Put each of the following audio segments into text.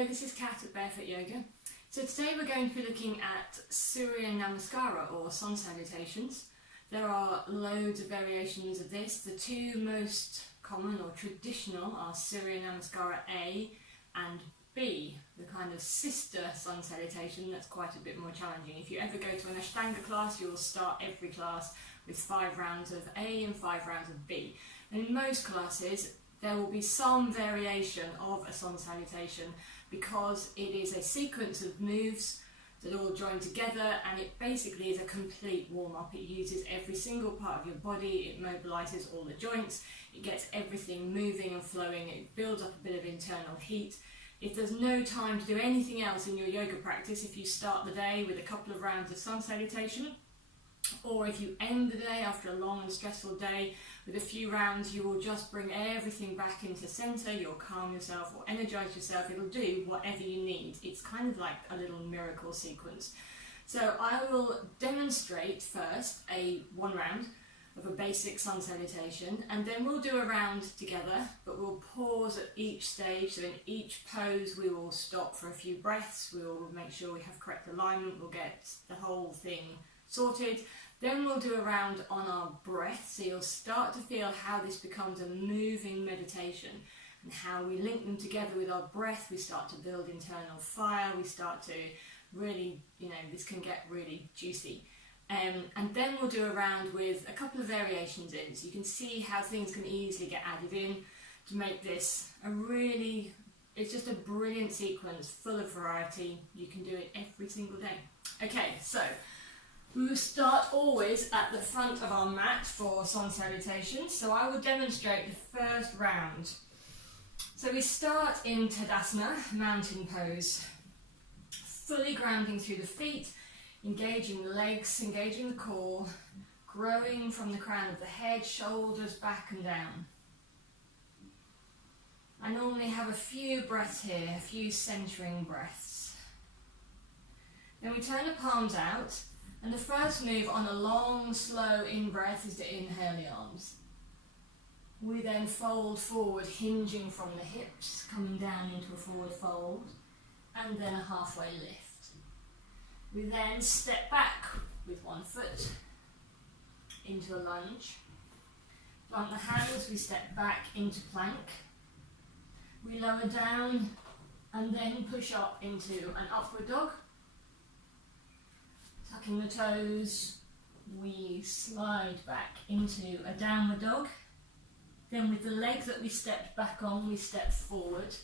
Hello, this is Kat at Barefoot Yoga. So today we're going to be looking at Surya Namaskar or Sun Salutations. There are loads of variations of this. The two most common or traditional are Surya Namaskar A and B, the kind of sister Sun Salutation that's quite a bit more challenging. If you ever go to an Ashtanga class, you'll start every class with 5 rounds of A and 5 rounds of B. And in most classes, there will be some variation of a Sun Salutation because it is a sequence of moves that all join together, and it basically is a complete warm-up. It uses every single part of your body, it mobilises all the joints, it gets everything moving and flowing, it builds up a bit of internal heat. If there's no time to do anything else in your yoga practice, if you start the day with a couple of rounds of Sun Salutation, or if you end the day after a long and stressful day with a few rounds, you will just bring everything back into centre, you'll calm yourself or energise yourself, it'll do whatever you need. It's kind of like a little miracle sequence. So I will demonstrate first one round of a basic Sun Salutation, and then we'll do a round together, but we'll pause at each stage. So in each pose we will stop for a few breaths, we'll make sure we have correct alignment, we'll get the whole thing sorted. Then we'll do a round on our breath, so you'll start to feel how this becomes a moving meditation and how we link them together with our breath. We start to build internal fire, we start to really, this can get really juicy. And then we'll do a round with a couple of variations in, so you can see how things can easily get added in to make this it's just a brilliant sequence full of variety. You can do it every single day. Okay, so we will start always at the front of our mat for Sun Salutations. So I will demonstrate the first round. So we start in Tadasana, mountain pose, fully grounding through the feet, engaging the legs, engaging the core, growing from the crown of the head, shoulders back and down. I normally have a few breaths here, a few centering breaths. Then we turn the palms out, and the first move on a long, slow in-breath is to inhale the arms. We then fold forward, hinging from the hips, coming down into a forward fold, and then a halfway lift. We then step back with one foot into a lunge. Plant the hands, we step back into plank. We lower down and then push up into an upward dog. Tucking the toes, we slide back into a downward dog. Then with the leg that we stepped back on, we step forward.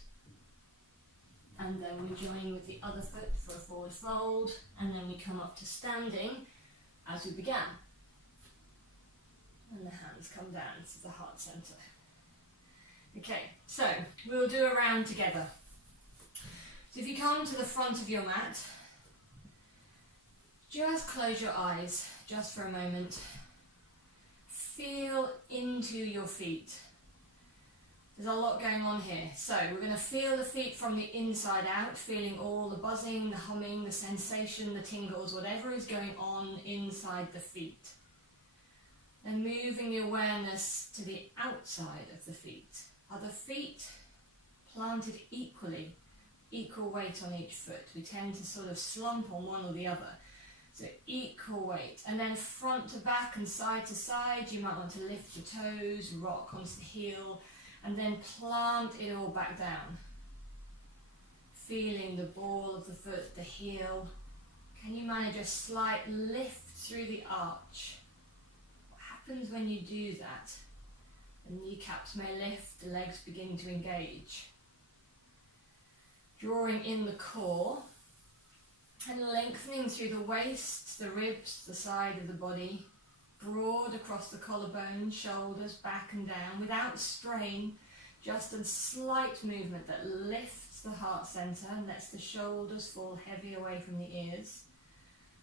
And then we join with the other foot for a forward fold, and then we come up to standing as we began. And the hands come down to the heart centre. Okay, so we'll do a round together. So if you come to the front of your mat, just close your eyes, just for a moment. Feel into your feet. There's a lot going on here. So we're going to feel the feet from the inside out, feeling all the buzzing, the humming, the sensation, the tingles, whatever is going on inside the feet. And moving the awareness to the outside of the feet. Are the feet planted equally, equal weight on each foot? We tend to sort of slump on one or the other. So equal weight. And then front to back and side to side, you might want to lift your toes, rock onto the heel, and then plant it all back down. Feeling the ball of the foot, the heel. Can you manage a slight lift through the arch? What happens when you do that? The kneecaps may lift, the legs begin to engage. Drawing in the core and lengthening through the waist, the ribs, the side of the body. Broad across the collarbones, shoulders, back and down, without strain, just a slight movement that lifts the heart centre and lets the shoulders fall heavy away from the ears.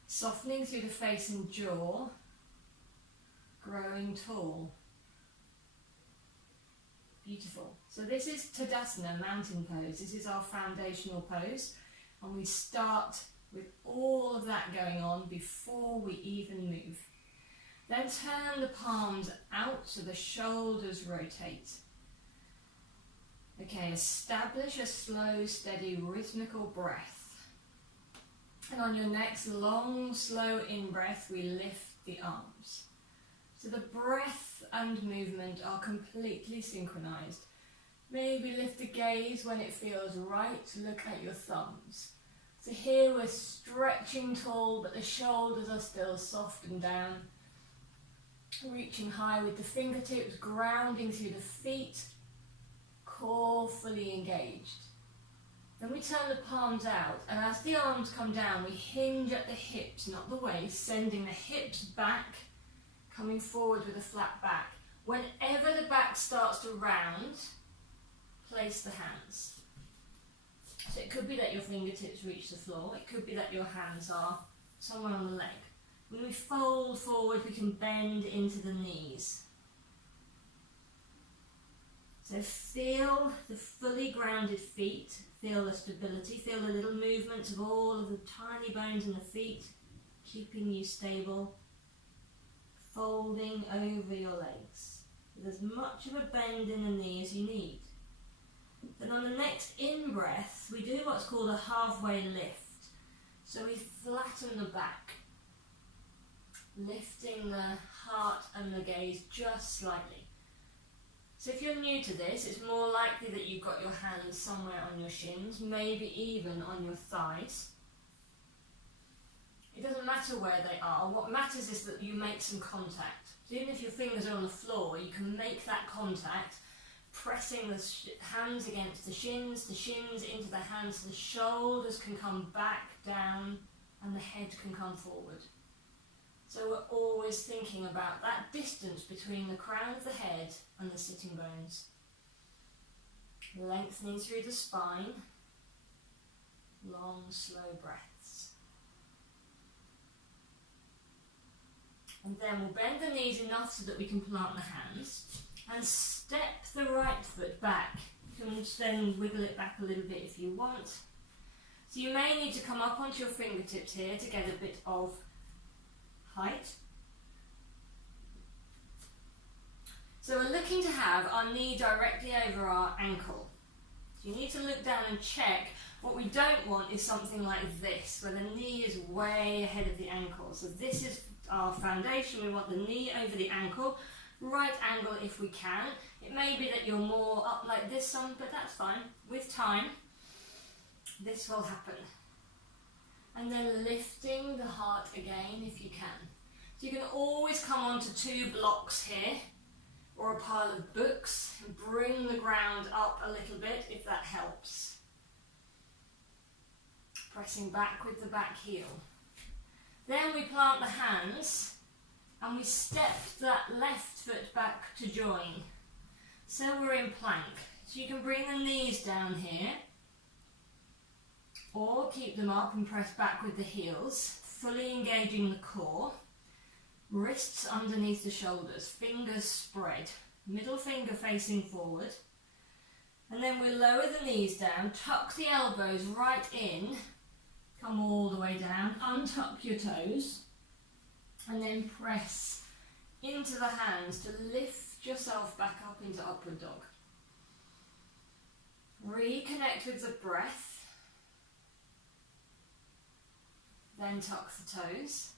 Softening through the face and jaw, growing tall. Beautiful. So this is Tadasana, mountain pose. This is our foundational pose, and we start with all of that going on before we even move. Then turn the palms out so the shoulders rotate. Okay, establish a slow, steady, rhythmical breath. And on your next long, slow in-breath, we lift the arms. So the breath and movement are completely synchronized. Maybe lift the gaze when it feels right. Look at your thumbs. So here we're stretching tall, but the shoulders are still soft and down. Reaching high with the fingertips, grounding through the feet, core fully engaged. Then we turn the palms out, and as the arms come down, we hinge at the hips, not the waist, sending the hips back, coming forward with a flat back. Whenever the back starts to round, place the hands. So it could be that your fingertips reach the floor, it could be that your hands are somewhere on the leg. When we fold forward, we can bend into the knees. So feel the fully grounded feet, feel the stability, feel the little movements of all of the tiny bones in the feet, keeping you stable, folding over your legs with as much of a bend in the knee as you need. Then on the next in-breath, we do what's called a halfway lift. So we flatten the back, lifting the heart and the gaze just slightly. So if you're new to this, it's more likely that you've got your hands somewhere on your shins, maybe even on your thighs. It doesn't matter where they are. What matters is that you make some contact. So even if your fingers are on the floor, you can make that contact, pressing the hands against the shins into the hands, so the shoulders can come back down and the head can come forward. So we're always thinking about that distance between the crown of the head and the sitting bones. Lengthening through the spine, long, slow breaths. And then we'll bend the knees enough so that we can plant the hands and step the right foot back. You can then wiggle it back a little bit if you want. So you may need to come up onto your fingertips here to get a bit of height. So we're looking to have our knee directly over our ankle. So you need to look down and check. What we don't want is something like this, where the knee is way ahead of the ankle. So this is our foundation. We want the knee over the ankle, right angle if we can. It may be that you're more up like this some, but that's fine. With time, this will happen. And then lifting the heart again if you can. So you can always come onto two blocks here or a pile of books and bring the ground up a little bit if that helps. Pressing back with the back heel. Then we plant the hands and we step that left foot back to join. So we're in plank. So you can bring the knees down here, or keep them up and press back with the heels, fully engaging the core. Wrists underneath the shoulders, fingers spread, middle finger facing forward. And then we lower the knees down, tuck the elbows right in, come all the way down, untuck your toes, and then press into the hands to lift yourself back up into upward dog. Reconnect with the breath. Then tuck the toes,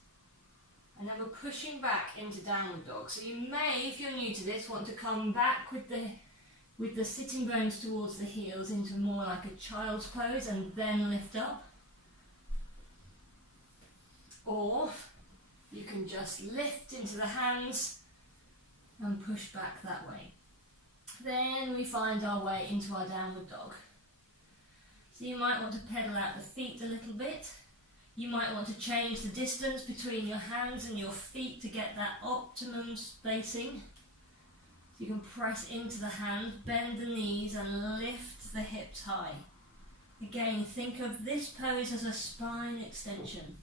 and then we're pushing back into downward dog. So you may, if you're new to this, want to come back with the sitting bones towards the heels into more like a child's pose and then lift up. Or you can just lift into the hands and push back that way. Then we find our way into our downward dog. So you might want to pedal out the feet a little bit. You might want to change the distance between your hands and your feet to get that optimum spacing. So you can press into the hand, bend the knees and lift the hips high. Again, think of this pose as a spine extension.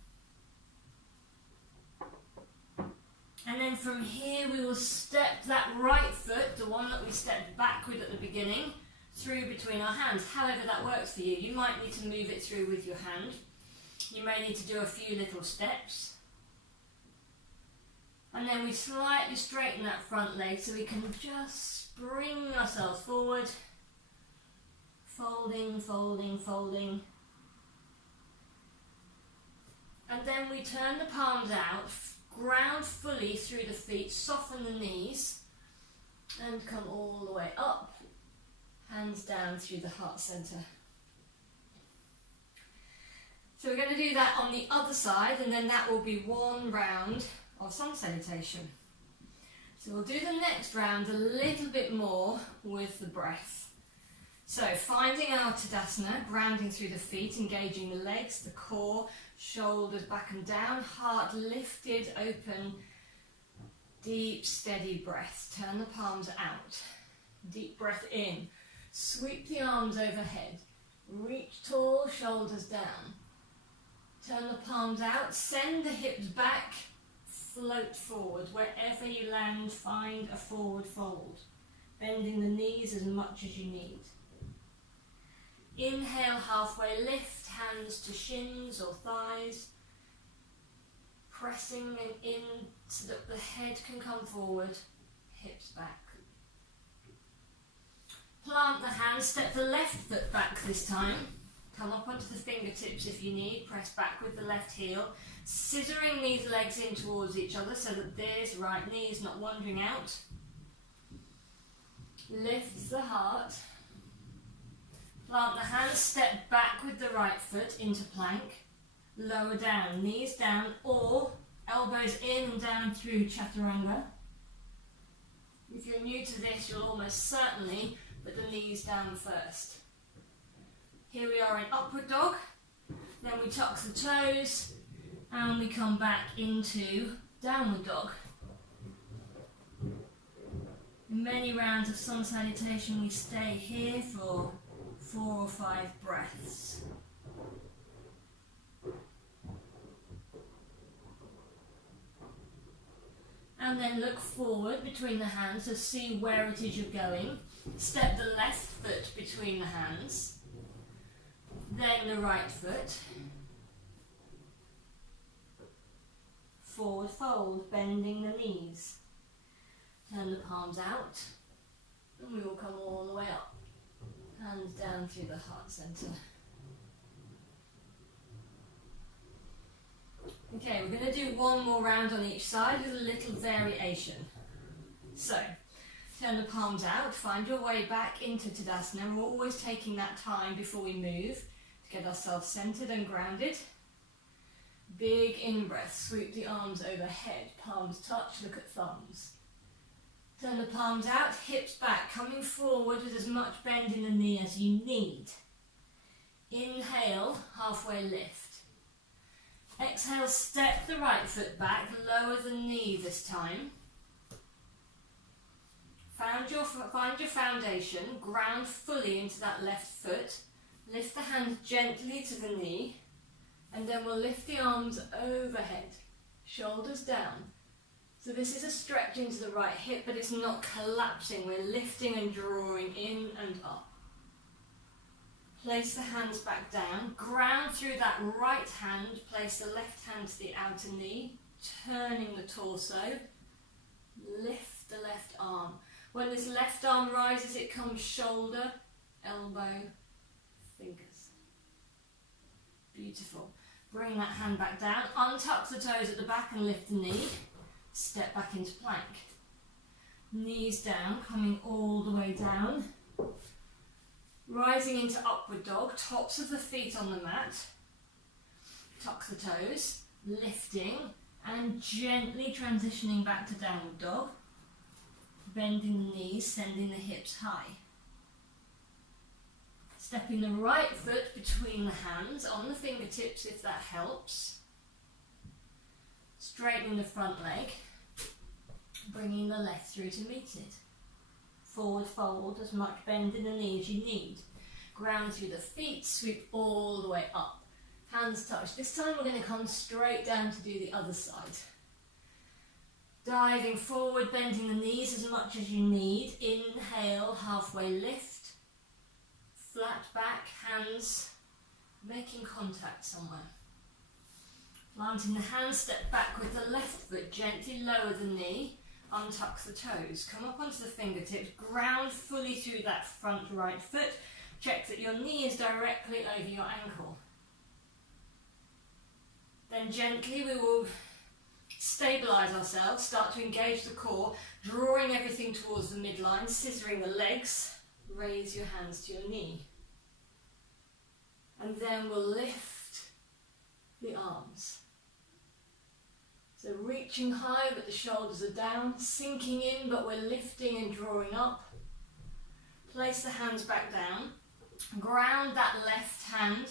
And then from here we will step that right foot, the one that we stepped back with at the beginning, through between our hands. However that works for you. You might need to move it through with your hand. You may need to do a few little steps. And then we slightly straighten that front leg so we can just bring ourselves forward, Folding, folding, folding. And then we turn the palms out, ground fully through the feet, soften the knees, and come all the way up, hands down through the heart centre. So we're going to do that on the other side, and then that will be one round of sun salutation. So we'll do the next round a little bit more with the breath. So finding our Tadasana, grounding through the feet, engaging the legs, the core, shoulders back and down, heart lifted, open, deep, steady breath. Turn the palms out. Deep breath in. Sweep the arms overhead. Reach tall, shoulders down. Turn the palms out, send the hips back, float forward. Wherever you land, find a forward fold. Bending the knees as much as you need. Inhale, halfway lift, hands to shins or thighs. Pressing in so that the head can come forward, hips back. Plant the hands, step the left foot back this time. Come up onto the fingertips if you need, press back with the left heel. Scissoring these legs in towards each other so that this right knee is not wandering out. Lift the heart. Plant the hands, step back with the right foot into plank. Lower down, knees down, or elbows in and down through chaturanga. If you're new to this, you'll almost certainly put the knees down first. Here we are in upward dog, then we tuck the toes and we come back into downward dog. In many rounds of sun salutation we stay here for 4 or 5 breaths. And then look forward between the hands to see where it is you're going. Step the left foot between the hands. Then the right foot. Forward fold, bending the knees. Turn the palms out. And we will come all the way up. Hands down through the heart centre. Okay, we're going to do one more round on each side with a little variation. So, turn the palms out, find your way back into Tadasana. We're always taking that time before we move to get ourselves centred and grounded. Big in-breath, sweep the arms overhead, palms touch, look at thumbs. Turn the palms out, hips back, coming forward with as much bend in the knee as you need. Inhale, halfway lift. Exhale, step the right foot back, lower the knee this time. Find your foundation, ground fully into that left foot. Lift the hand gently to the knee, and then we'll lift the arms overhead, shoulders down. So this is a stretch into the right hip, but it's not collapsing. We're lifting and drawing in and up. Place the hands back down, ground through that right hand, place the left hand to the outer knee, turning the torso, lift the left arm. When this left arm rises, it comes shoulder, elbow, fingers. Beautiful. Bring that hand back down, untuck the toes at the back and lift the knee, step back into plank. Knees down, coming all the way down. Rising into upward dog, tops of the feet on the mat. Tuck the toes, lifting and gently transitioning back to downward dog. Bending the knees, sending the hips high. Stepping the right foot between the hands, on the fingertips if that helps. Straightening the front leg, bringing the left through to meet it. Forward fold, as much bend in the knee as you need. Ground through the feet, sweep all the way up. Hands touch. This time we're going to come straight down to do the other side. Diving forward, bending the knees as much as you need. Inhale, halfway lift. Flat back, hands making contact somewhere. Planting the hands, step back with the left foot, gently lower the knee. Untuck the toes, come up onto the fingertips, ground fully through that front right foot, Check that your knee is directly over your ankle. Then gently we will stabilise ourselves, start to engage the core, drawing everything towards the midline, scissoring the legs. Raise your hands to your knee. And then we'll lift the arms. So reaching high but the shoulders are down, sinking in but we're lifting and drawing up. Place the hands back down. Ground that left hand.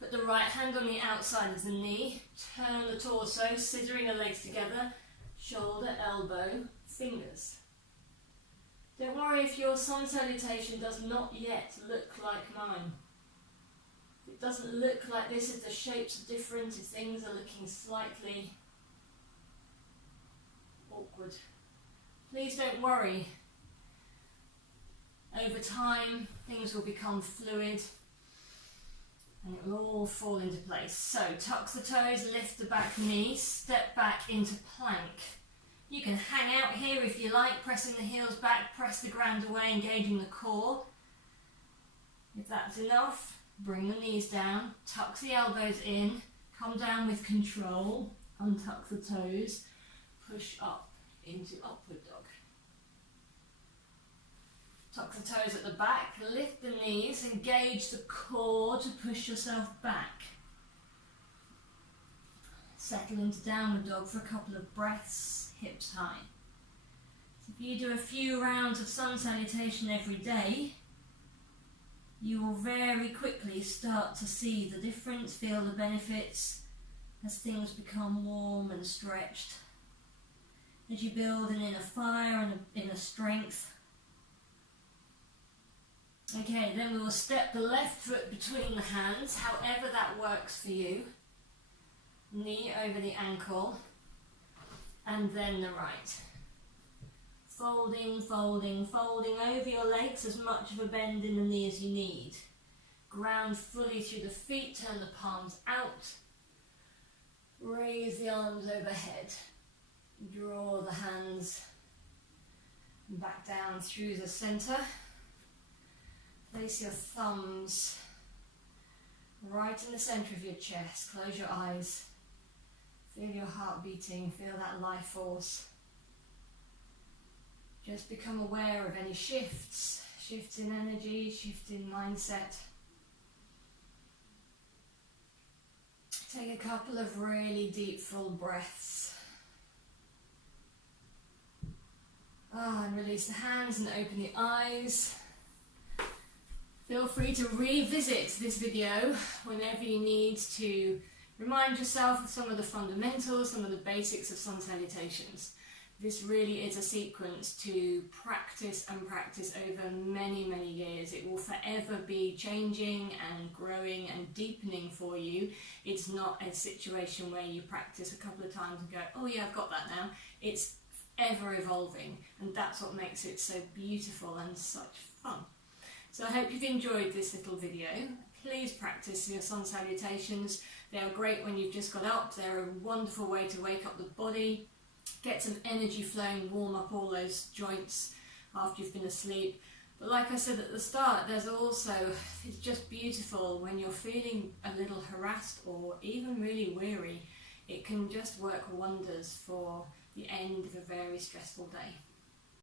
Put the right hand on the outside of the knee. Turn the torso, scissoring the legs together. Shoulder, elbow, fingers. Don't worry if your sun salutation does not yet look like mine. If it doesn't look like this, if the shapes are different, if things are looking slightly awkward, please don't worry. Over time, things will become fluid and it will all fall into place. So, tuck the toes, lift the back knee, step back into plank. You can hang out here if you like, pressing the heels back, press the ground away, engaging the core. If that's enough, bring the knees down, tuck the elbows in, come down with control, untuck the toes, push up into upward dog. Tuck the toes at the back, lift the knees, engage the core to push yourself back. Settle into downward dog for a couple of breaths, hips high. So if you do a few rounds of sun salutation every day, you will very quickly start to see the difference, feel the benefits as things become warm and stretched. As you build an inner fire and an inner strength. Okay, then we will step the left foot between the hands, however that works for you. Knee over the ankle, and then the right. Folding, folding, folding over your legs, as much of a bend in the knee as you need. Ground fully through the feet, turn the palms out. Raise the arms overhead. Draw the hands back down through the centre. Place your thumbs right in the centre of your chest. Close your eyes. Feel your heart beating. Feel that life force. Just become aware of any shifts. Shifts in energy, shift in mindset. Take a couple of really deep, full breaths. And release the hands and open the eyes. Feel free to revisit this video whenever you need to remind yourself of some of the fundamentals, some of the basics of sun salutations. This really is a sequence to practice and practice over many, many years. It will forever be changing and growing and deepening for you. It's not a situation where you practice a couple of times and go, oh yeah, I've got that now. It's ever evolving, and that's what makes it so beautiful and such fun. So I hope you've enjoyed this little video. Please practice your sun salutations. They are great when you've just got up. They're a wonderful way to wake up the body, get some energy flowing, warm up all those joints after you've been asleep. But like I said at the start, there's also, it's just beautiful when you're feeling a little harassed or even really weary. It can just work wonders for the end of a very stressful day.